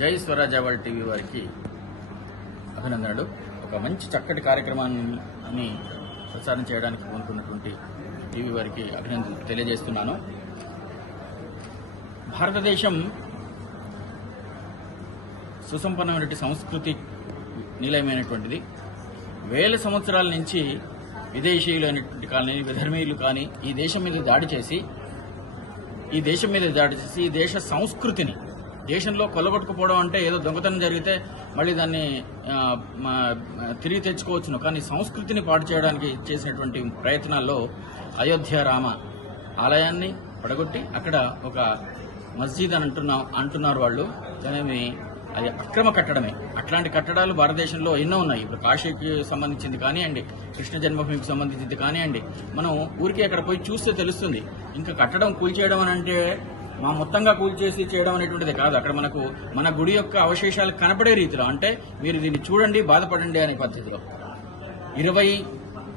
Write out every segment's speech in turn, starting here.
జై స్వరాజావాల్ టీవీ వారికి అభినందనలు. ఒక మంచి చక్కటి కార్యక్రమాన్ని ప్రసారం చేయడానికి కోరుకున్నటువంటి టీవీ వారికి అభినందనలు తెలియజేస్తున్నాను. భారతదేశం సుసంపన్నమైన సంస్కృతి నిలయమైనటువంటిది. వేల సంవత్సరాల నుంచి విదేశీయులైనటువంటి కానీ విధర్మీయులు కానీ ఈ దేశం మీద దాడి చేసి ఈ దేశ సంస్కృతిని దేశంలో కొల్లగొట్టుకుపోవడం అంటే ఏదో దొంగతనం జరిగితే మళ్ళీ దాన్ని తిరిగి తెచ్చుకోవచ్చును, కానీ సంస్కృతిని పాడు చేయడానికి చేసినటువంటి ప్రయత్నాల్లో అయోధ్య రామ ఆలయాన్ని పడగొట్టి అక్కడ ఒక మస్జిద్ అని అంటున్నారు వాళ్ళు. దాని అది అక్రమ కట్టడమే. అట్లాంటి కట్టడాలు భారతదేశంలో ఎన్నో ఉన్నాయి. ఇప్పుడు కాశీకి సంబంధించింది కానివ్వండి, కృష్ణ జన్మభూమికి సంబంధించింది కానివ్వండి, మనం ఊరికే అక్కడ పోయి చూస్తే తెలుస్తుంది. ఇంకా కట్టడం కూల్చేయడం అని అంటే మొత్తంగా కూల్చేసి చేయడం అనేటువంటిది కాదు. అక్కడ మనకు మన గుడి యొక్క అవశేషాలు కనపడే రీతిలో, అంటే మీరు దీన్ని చూడండి బాధపడండి అనే పద్ధతిలో 20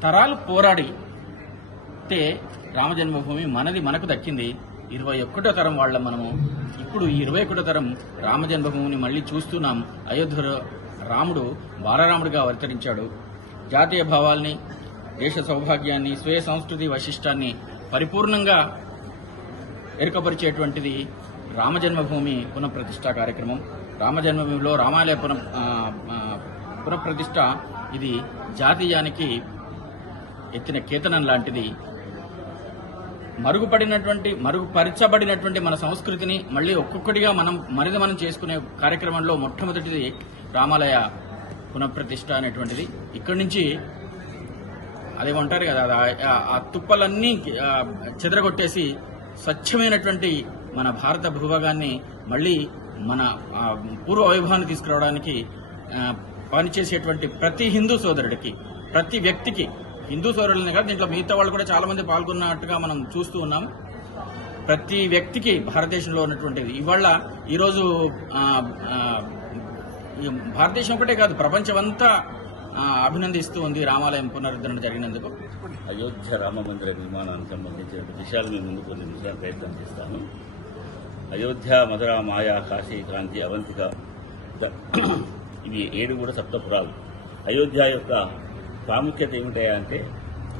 తరాలు పోరాడితే రామ జన్మభూమి మనకు దక్కింది. 21వ తరం వాళ్ళ మనము ఇప్పుడు ఈ 21వ తరం రామ జన్మభూమిని మళ్లీ చూస్తున్నాం. అయోధ్య రాముడు బాలరాముడిగా అవతరించాడు. జాతీయ భావాల్ని, దేశ సౌభాగ్యాన్ని, స్వీయ సంస్కృతి వైశిష్టాన్ని పరిపూర్ణంగా ఎరుకపరిచేటువంటిది రామ జన్మభూమి పునఃప్రతిష్ఠా కార్యక్రమం. రామ జన్మభూమిలో రామాలయ పునఃప్రతిష్ఠ ఇది జాతీయానికి ఎత్తిన కేతనం లాంటిది. మరుగుపరచబడినటువంటి మన సంస్కృతిని మళ్లీ ఒక్కొక్కటిగా మనం చేసుకునే కార్యక్రమంలో మొట్టమొదటిది రామాలయ పునఃప్రతిష్ఠ అనేటువంటిది. ఇక్కడి నుంచి అదేమంటారు కదా, ఆ తుప్పలన్నీ చెదరగొట్టేసి స్వచ్ఛమైనటువంటి మన భారత భూభాగాన్ని మళ్లీ మన పూర్వ వైభవాన్ని తీసుకురావడానికి పనిచేసేటువంటి ప్రతి హిందూ సోదరుడికి, ప్రతి వ్యక్తికి, హిందూ సోదరులనే కాదు దీంట్లో మిగతా వాళ్ళు కూడా చాలా మంది పాల్గొన్నట్టుగా మనం చూస్తూ ఉన్నాం. ప్రతి వ్యక్తికి భారతదేశంలో ఉన్నటువంటిది ఈరోజు భారతదేశం ఒకటే కాదు ప్రపంచమంతా అభినందిస్తూ ఉంది రామాలయం పునరుద్ధరణ జరిగినందుకు. అయోధ్య రామ మందిర నిర్మాణానికి సంబంధించిన విషయాలు మేము ముందు కొన్ని విషయాలు ప్రయత్నం చేస్తాను. అయోధ్య, మధుర, మాయా, కాశీ, కాంతి, అవంతిక ఇవి 7 కూడా సప్తపురాలు. అయోధ్య యొక్క ప్రాముఖ్యత ఏమిటంటే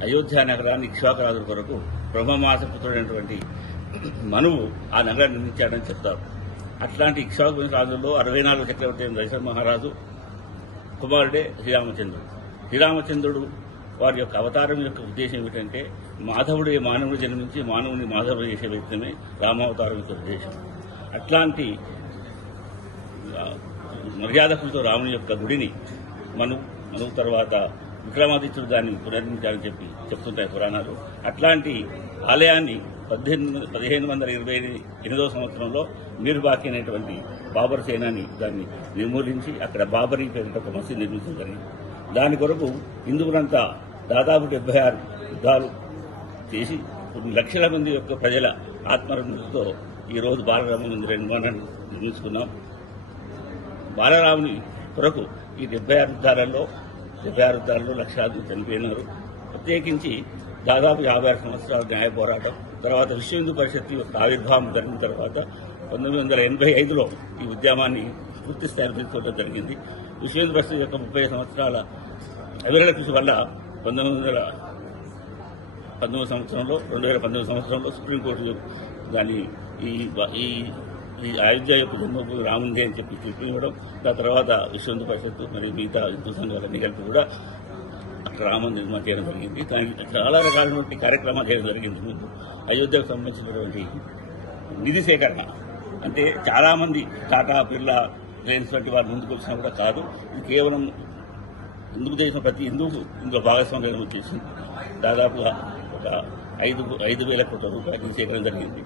అయోధ్య నగరాన్ని ఇక్ష్వాకురాజుల కొరకు బ్రహ్మమాసపుత్రుడైనటువంటి మనువు ఆ నగరాన్ని నిర్మించాడని చెప్తారు. అట్లాంటి ఇక్ష్వాకు రాజుల్లో 64 చక్రవర్తి దశరథ మహారాజు కుమారుడే శ్రీరామచంద్రుడు వారి యొక్క అవతారం యొక్క ఉద్దేశం ఏమిటంటే మాధవుడే మానవుడు జన్మించి మానవుని మాధవుడు చేసే వ్యక్తమే రామావతారం యొక్క ఉద్దేశం. అట్లాంటి మర్యాదకులతో రాముని యొక్క గుడిని మనువు తర్వాత విక్రమాదిత్యుడు దాన్ని పునర్నిర్మించాలని చెప్తుంటాయి పురాణాలు. అట్లాంటి ఆలయాన్ని 1528వ సంవత్సరంలో మీర్బాకి అనేటువంటి బాబర్ సేనాని దాన్ని నిర్మూలించి అక్కడ బాబరీ పేరిట ఒక మసీదు నిర్మించడం జరిగింది. దాని కొరకు హిందువులంతా దాదాపు 76 యుద్ధాలు చేసి కొన్ని లక్షల మంది యొక్క ప్రజల ఆత్మరంతో ఈరోజు బాలరామ మందిర నిర్మాణాన్ని నిర్మించుకున్నాం. బాలరాముని కొరకు ఈ 76 యుద్ధాలలో లక్షలాది చనిపోయినారు. ప్రత్యేకించి దాదాపు 56 సంవత్సరాల న్యాయ పోరాటం తర్వాత విశ్వ హిందూ పరిషత్ యొక్క ఆవిర్భావం జరిగిన తర్వాత 1985లో ఈ ఉద్యమాన్ని పూర్తి స్థాయిలో తీసుకోవడం జరిగింది. విశ్వ హిందూ పరిషత్ యొక్క 30 సంవత్సరాల అవిరళ కృషి వల్ల 2019 సంవత్సరంలో సుప్రీంకోర్టు దాన్ని ఈ అయోధ్య యొక్క జన్మభూమి రాముంది అని చెప్పి తీర్పు ఇవ్వడం, దాని తర్వాత విశ్వ హిందూ పరిషత్ మరియు మిగతా హిందూ సంఘాలన్నీ కలిపి కూడా అక్కడ రామ నిర్మాణం చేయడం జరిగింది. దానికి చాలా రకాలైనటువంటి కార్యక్రమాలు చేయడం జరిగింది. ముందు అయోధ్యకు సంబంధించినటువంటి నిధి సేకరణ అంటే చాలా మంది టాటా, బిర్లా, రిలయన్స్ వంటి వారు ముందుకు వచ్చినా కూడా కాదు. ఇది కేవలం ముందుకు చేసిన ప్రతి హిందువుకు ఇందులో భాగస్వామ్యం వచ్చేసింది. దాదాపుగా ఒక 5,000 కోట్ల రూపాయలు నిధి సేకరణ జరిగింది.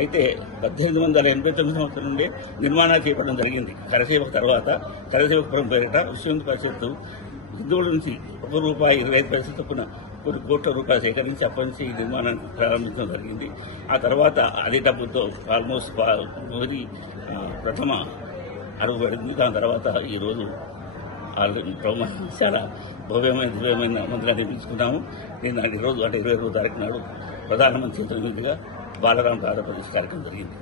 అయితే 1889 సంవత్సరం నుండే నిర్మాణాలు చేపట్టడం జరిగింది. కరసేవకు తర్వాత కరసేవకపురం పేరిట విశ్వ హిందూ పరిషత్తు హిందువుల నుంచి ₹1.25 చొప్పున కొన్ని కోట్ల రూపాయలు సేకరించి అప్పటి నుంచి ఈ నిర్మాణాన్ని ప్రారంభించడం జరిగింది. ఆ తర్వాత అదే డబ్బుతో ఆల్మోస్ట్ మోదీ ప్రథమ అడుగు పడింది. దాని తర్వాత ఈరోజు చాలా దివ్యమైన మందిరాన్ని నిర్మించుకున్నాము. నేను ఈరోజు అంటే 22వ తారీఖు నాడు ప్రధానమంత్రి చేతుల మీదుగా బాలరామ ప్రారంభ కార్యక్రమం జరిగింది.